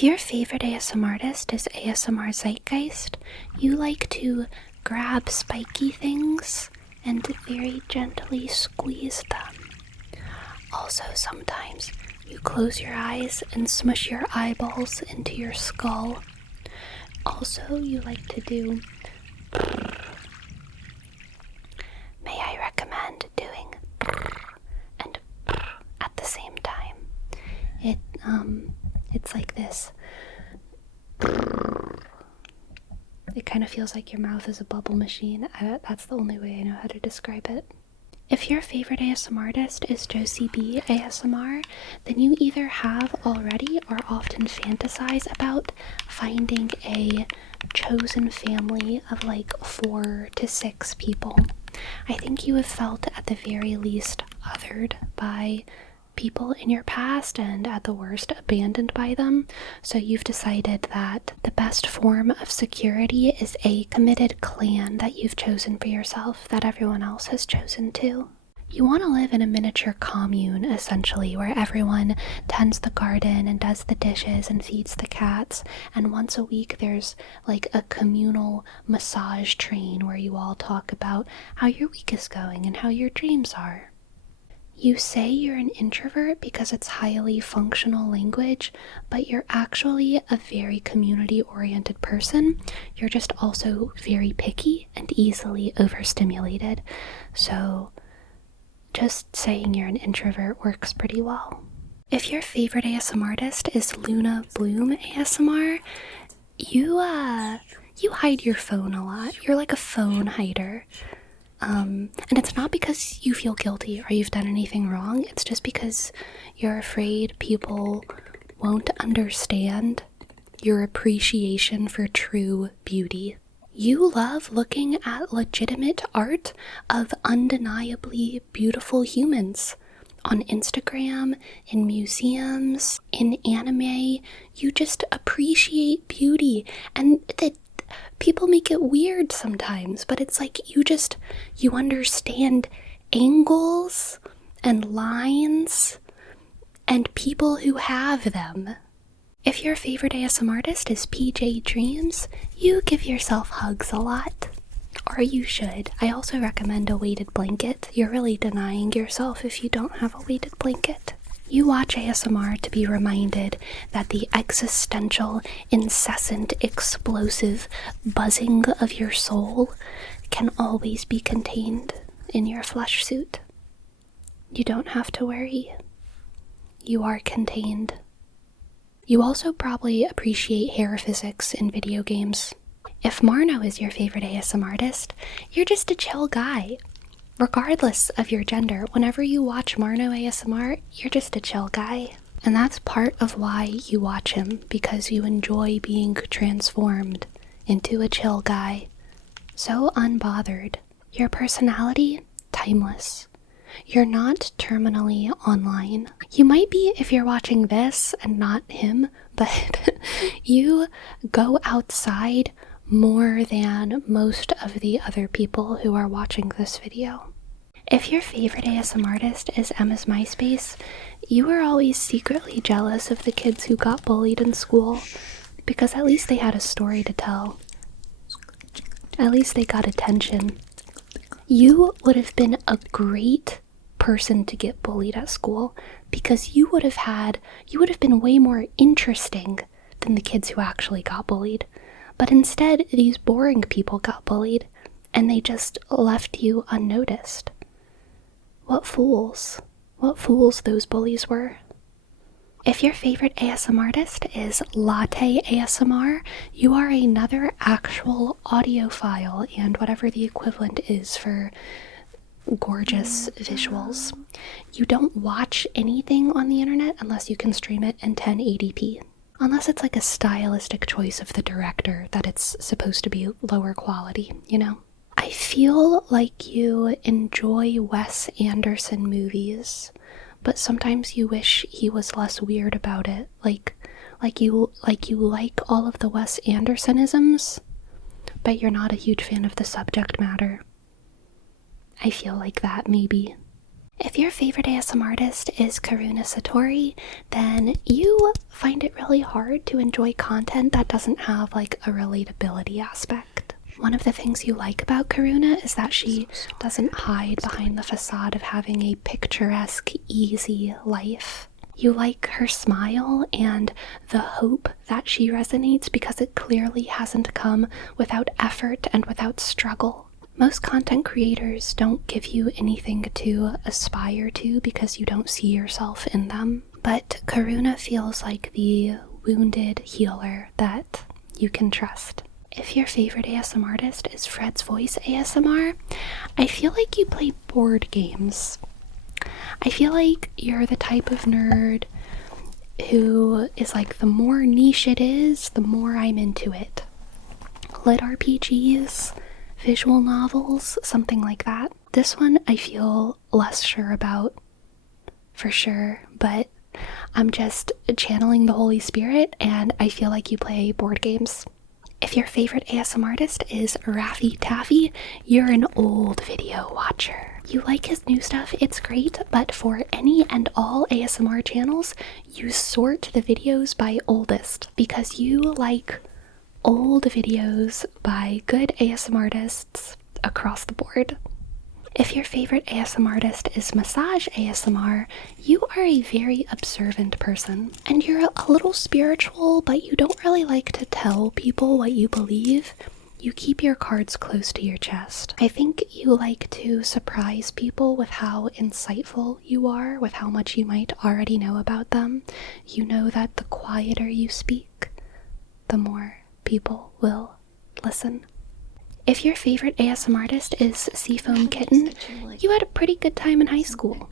If your favorite ASMR artist is ASMR ZEITGEIST, you like to grab spiky things and very gently squeeze them. Also, sometimes you close your eyes and smush your eyeballs into your skull. Also, you like to do... May I recommend doing and at the same time? It's like this. It kind of feels like your mouth is a bubble machine. That's the only way I know how to describe it. If your favorite ASMR artist is Jocie B ASMR, then you either have already or often fantasize about finding a chosen family of like 4 to 6 people. I think you have felt at the very least othered by people in your past and at the worst abandoned by them, so you've decided that the best form of security is a committed clan that you've chosen for yourself that everyone else has chosen too. You want to live in a miniature commune, essentially, where everyone tends the garden and does the dishes and feeds the cats, and once a week there's like a communal massage train where you all talk about how your week is going and how your dreams are. You say you're an introvert because it's highly functional language, but you're actually a very community-oriented person. You're just also very picky and easily overstimulated. So just saying you're an introvert works pretty well. If your favorite ASMR artist is Luna Bloom ASMR, you hide your phone a lot. You're like a phone hider. And it's not because you feel guilty or you've done anything wrong, it's just because you're afraid people won't understand your appreciation for true beauty. You love looking at legitimate art of undeniably beautiful humans. On Instagram, in museums, in anime, you just appreciate beauty, and people make it weird sometimes, but it's like you understand angles and lines and people who have them. If your favorite ASMR artist is PJ Dreams, you give yourself hugs a lot. Or you should. I also recommend a weighted blanket. You're really denying yourself if you don't have a weighted blanket. You watch ASMR to be reminded that the existential, incessant, explosive buzzing of your soul can always be contained in your flesh suit. You don't have to worry. You are contained. You also probably appreciate hair physics in video games. If Marno is your favorite ASMR artist, you're just a chill guy. Regardless of your gender, whenever you watch Marno ASMR, you're just a chill guy. And that's part of why you watch him, because you enjoy being transformed into a chill guy. So unbothered. Your personality, timeless. You're not terminally online. You might be if you're watching this and not him, but you go outside more than most of the other people who are watching this video. If your favorite ASMR artist is Emma's Myspace, you are always secretly jealous of the kids who got bullied in school, because at least they had a story to tell. At least they got attention. You would have been a great person to get bullied at school, because you would have been way more interesting than the kids who actually got bullied. But instead, these boring people got bullied, and they just left you unnoticed. What fools those bullies were. If your favorite ASMR artist is Latte ASMR, you are another actual audiophile and whatever the equivalent is for gorgeous visuals. You don't watch anything on the internet unless you can stream it in 1080p. Unless it's like a stylistic choice of the director that it's supposed to be lower quality, you know? I feel like you enjoy Wes Anderson movies, but sometimes you wish he was less weird about it. Like you like all of the Wes Andersonisms, but you're not a huge fan of the subject matter. I feel like that, maybe. If your favorite ASMR artist is Karuna Satori, then you find it really hard to enjoy content that doesn't have like a relatability aspect. One of the things you like about Karuna is that she doesn't hide behind the facade of having a picturesque, easy life. You like her smile and the hope that she resonates because it clearly hasn't come without effort and without struggle. Most content creators don't give you anything to aspire to because you don't see yourself in them. But Karuna feels like the wounded healer that you can trust. If your favorite ASMR artist is FredsVoice ASMR, I feel like you play board games. I feel like you're the type of nerd who is like, the more niche it is, the more I'm into it. Lit RPGs, visual novels, something like that. This one I feel less sure about, for sure, but I'm just channeling the Holy Spirit and I feel like you play board games. If your favorite ASMR artist is RaffyTaphy, you're an old video watcher. You like his new stuff, it's great, but for any and all ASMR channels, you sort the videos by oldest because you like old videos by good ASMR artists across the board. If your favorite ASMR artist is Massage ASMR, you are a very observant person. And you're a little spiritual, but you don't really like to tell people what you believe. You keep your cards close to your chest. I think you like to surprise people with how insightful you are, with how much you might already know about them. You know that the quieter you speak, the more people will listen. If your favorite ASMR artist is Seafoam Kitten, you had a pretty good time in high school.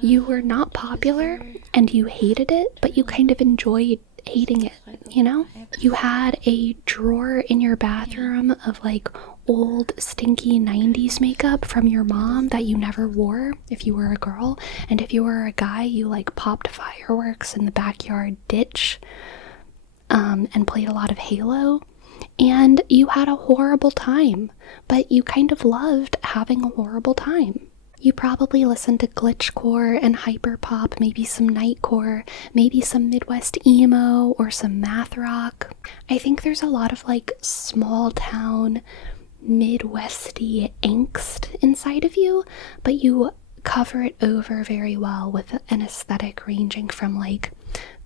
You were not popular and you hated it, but you kind of enjoyed hating it, you know? You had a drawer in your bathroom of like old stinky 90s makeup from your mom that you never wore if you were a girl, and if you were a guy, you like popped fireworks in the backyard ditch and played a lot of Halo. And you had a horrible time, but you kind of loved having a horrible time. You probably listened to glitchcore and hyperpop, maybe some nightcore, maybe some Midwest emo or some math rock. I think there's a lot of like small town Midwesty angst inside of you, but you cover it over very well with an aesthetic ranging from like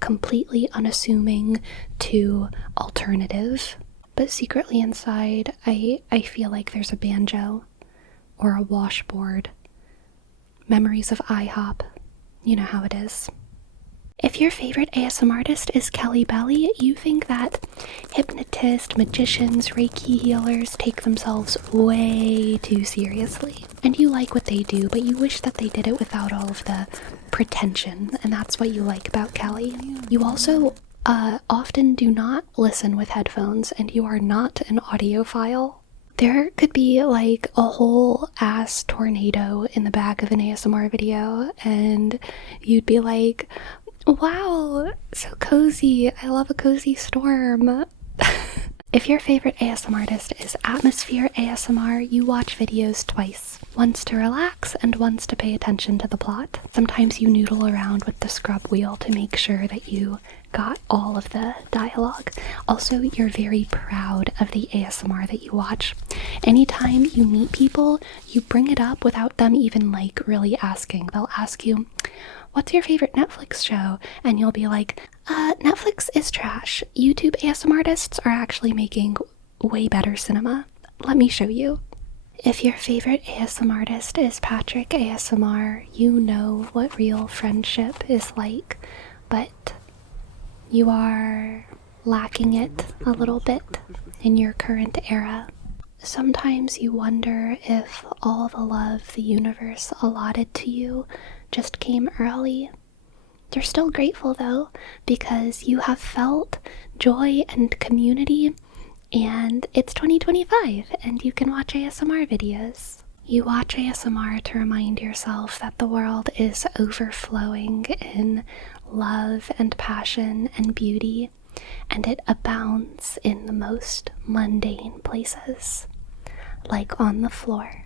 completely unassuming to alternative. But secretly inside, I feel like there's a banjo or a washboard. Memories of IHOP. You know how it is. If your favorite ASMR artist is Kelly Belly, you think that hypnotists, magicians, Reiki healers take themselves way too seriously. And you like what they do, but you wish that they did it without all of the pretension. And that's what you like about Kelly. You also often do not listen with headphones, and you are not an audiophile. There could be like a whole ass tornado in the back of an ASMR video, and you'd be like, wow, so cozy, I love a cozy storm. If your favorite ASMR artist is Atmosphere ASMR, you watch videos twice. Once to relax and once to pay attention to the plot. Sometimes you noodle around with the scrub wheel to make sure that you got all of the dialogue. Also, you're very proud of the ASMR that you watch. Anytime you meet people, you bring it up without them even like really asking. They'll ask you, what's your favorite Netflix show? And you'll be like, Netflix is trash. YouTube ASMR artists are actually making way better cinema. Let me show you. If your favorite ASMR artist is Patrick ASMR, you know what real friendship is like, but you are lacking it a little bit in your current era. Sometimes you wonder if all the love the universe allotted to you just came early. You're still grateful though, because you have felt joy and community, and it's 2025 and you can watch ASMR videos. You watch ASMR to remind yourself that the world is overflowing in love and passion and beauty, and it abounds in the most mundane places, like on the floor.